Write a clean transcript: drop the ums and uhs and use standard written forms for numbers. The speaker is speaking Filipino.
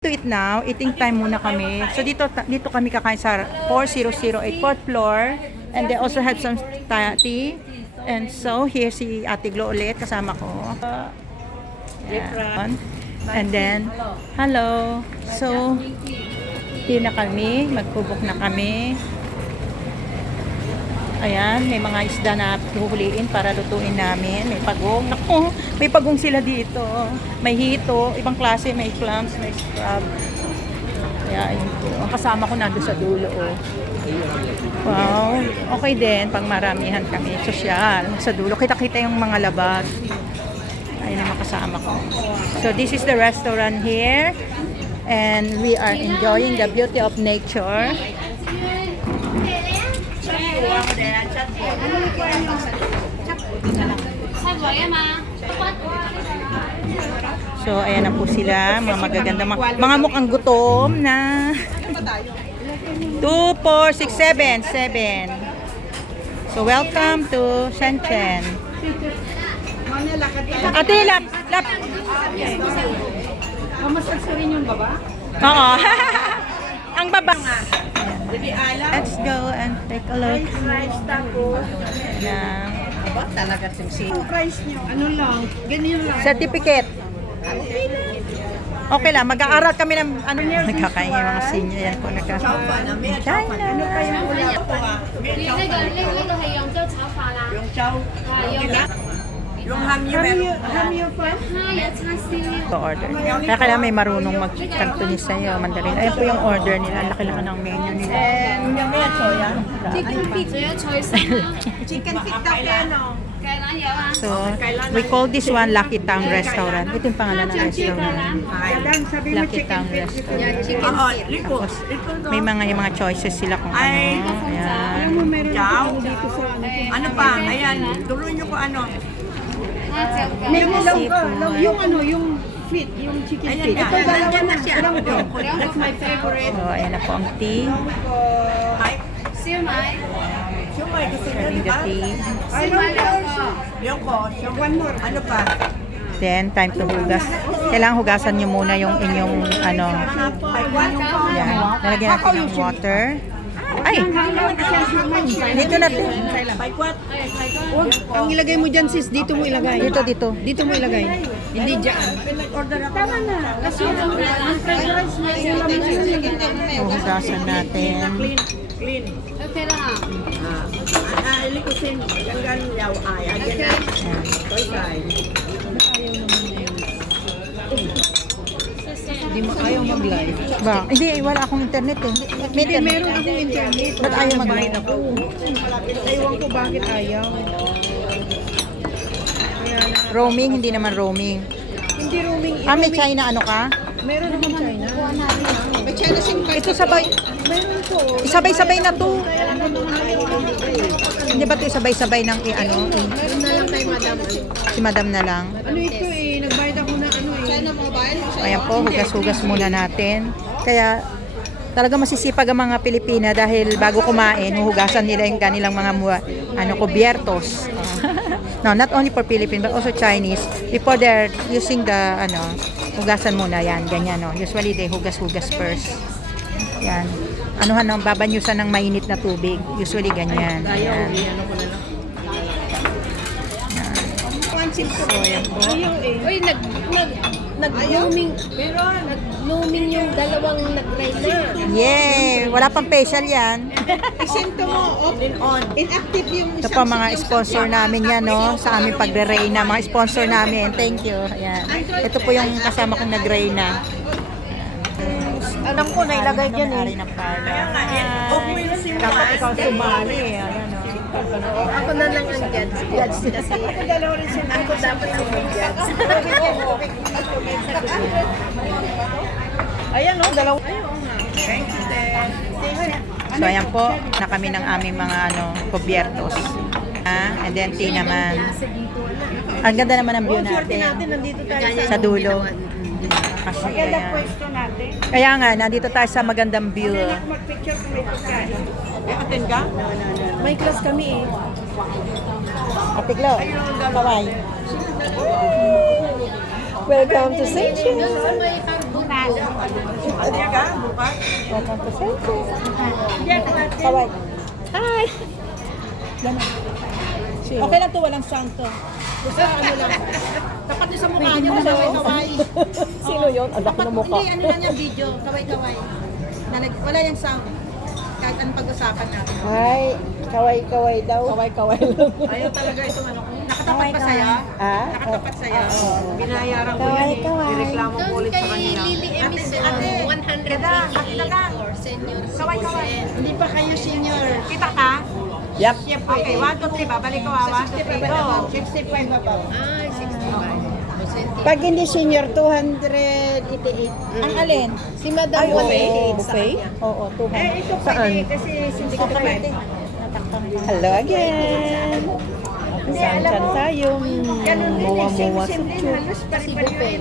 To eat now, eating time muna kami. So dito kami kakain sa 4008 4th floor, and they also have some tea. And so here si Ate Glo ulit kasama ko. Yan. And then hello. So dito na kami, magkubok na kami. Ayan, may mga isda na huhuliin para lutuin namin. May pagong. Naku, may pagong sila dito. May hito, ibang klase, may clams, may crab. Kaya, ayun po. Ang kasama ko nandun sa dulo. Oh. Wow, okay din. Pang maramihan kami. Sosyal. Sa dulo, kita-kita yung mga labas. Ayun ang kasama ko. So, this is the restaurant here. And we are enjoying the beauty of nature. So, ayan na po sila. Mga magaganda. Mga mukhang gutom na. 2, 4, 6, 7. So, welcome to Shenzhen. Ate, lap. Mamasal rin yung baba? Oo. Ang baba. Let's go and take a look. Rice tapos. Yan. Aba, talaga simsi. Ang price nyo, ano lang, ganyan lang. Certificate. Okay lang, mag-aaral kami ng ano niya. Nagkakain yung mga senior. Yan po, nagkakain. China. Ano kayang wala po ah? Yung chow. Yung hamyo pa? Order. Kaya kailangan may marunong mag-Cantonese sa'yo, Mandarin. Ayan po yung order nila. Ang laki-laki ng menu nila. Chicken feet. Chicken feet tapeno. So, we call this one Lucky Town Restaurant. Ito yung pangalan ng restaurant. Lucky Town Restaurant. Tapos, may mga choices sila kung ano. Ayan. Chow. Ano pa? Ayan, tuloy nyo ko ano. Yung feet, yung chicken feet. Ito dalawa na siya. That's my favorite. So, ayan na po ang tea. Siumay gusto nyo, Serving di the ba? tea. Yung one more. Ano pa? Then, time to hugas. Kailangan hugasan nyo muna yung inyong ano. Yan. Nalagyan natin ng water. Ay! Dito natin. Ang ilagay mo dyan sis, dito mo ilagay. Dito. Dito mo ilagay. Hindi dyan. Tama na. Kasi Hugasan natin. clean. Okay lang. Likusin. Gangan yaw ay. Again. Yan. Hindi mo ayaw mag-live. Ba? Hindi, wala akong internet eh. May internet. Meron akong internet. Ba't ayaw mag-live? Ewan ko bakit ayaw. Roaming, hindi naman roaming. Hindi roaming. May China ano ka? Meron naman China. May China SIM card. Ito sabay. Meron po. Isabay-sabay na to. Hindi ba ito isabay-sabay ng ano? Meron na lang kay madam. Si madam na lang. Ano ito eh, nagbayad ako na ano eh. China mobile? So, ayan po, hugas-hugas muna natin. Kaya talaga masisipag ang mga Pilipina dahil bago kumain, huhugasan nila yung kanilang mga kubiertos. No, not only for Philippine but also Chinese. Before they're using the hugasan muna yan, ganyan no. Usually they hugas-hugas first. Yan. Anuhan ng babanyusan ng mainit na tubig. Usually ganyan. Yan. So, ayan po. Uy, nag-blooming. Pero nag-blooming yung dalawang nag-line na. Yay! Wala pang facial yan. Isento mo, inactive yung Ito pa mga sponsor namin yan, no? Sa aming pagre-reyna. Mga sponsor namin. Thank you. Ayan. Ito po yung kasama kong nag-reyna. Alam ko na ilagay dyan eh. Ng dapat ikaw sumali. Ayan, no? Ako na lang ang judge kasi ako dalawa rin sila. Ako dapat ang judge. Ayan no, dalawa. So, ayan po, na kami ng aming mga kubiertos. And then, tea naman. Ang ganda naman ang view natin. Nandito tayo Sa dulo. Kasi, kaya nga, nandito tayo sa magandang view. Mag-picture kung may pagkain. Attend ka? May class kami eh. Ate Glo, bye-bye. Welcome to St. Jude. Kaway. Hi! Okay lang to, walang sound to. Basta ano lang. Tapat niyo sa mukha niyo, kaway-kaway. Sino yun? Ang laki ng mukha. Hindi, ano lang yung video, kaway-kaway. Wala yung sound. Kahit anong pag-usapan natin. Hi, kaway-kaway daw. Kaway-kaway lang. Ayaw talaga itong ano ko. Nakatapat pa sa'yo? Ah? Nakatapat sa'yo? Binayaran ko yan eh. Kaway-kaway. Ireklamo ko ulit sa kanila. Lily Emission, Ate, 188 for senior Kaway-kaway. citizen. Hindi pa kayo senior. Kita ka? Yep. Okay, 1, 2, 3. Babalik ko 1, 2, 3, go. 65 ba? Ay, 65. Percentage. Pag hindi senior, 288. Ang alin? Si Madam Ay, okay. 188 sa Buffet? kanya. Oo, 200. Ito Saan? pwede kasi hindi ko pwede. Hello again. Saan tayo? Ganun din eh. Muwa-muwa sa Same din. tube. Halos pari-pari yun.